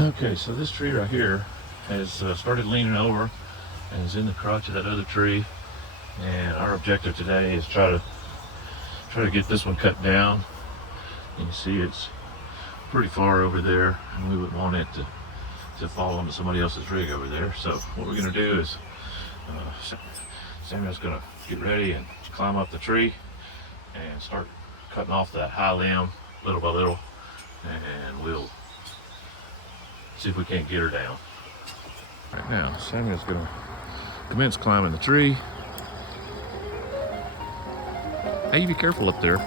Okay, so this tree right here has started leaning over and is in the crotch of that other tree. And our objective today is try to get this one cut down. And you see it's pretty far over there, and we wouldn't want it to fall onto somebody else's rig over there. So what we're going to do is Samuel's going to get ready and climb up the tree and start cutting off that high limb little by little, and we'll see if we can't get her down. Right now, Samuel's going to commence climbing the tree. Hey, you be careful up there.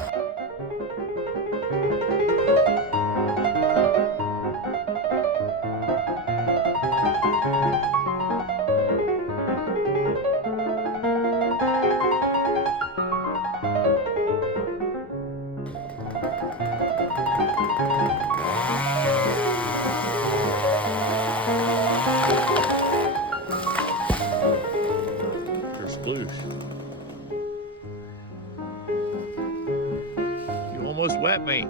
Loose. You almost wet me.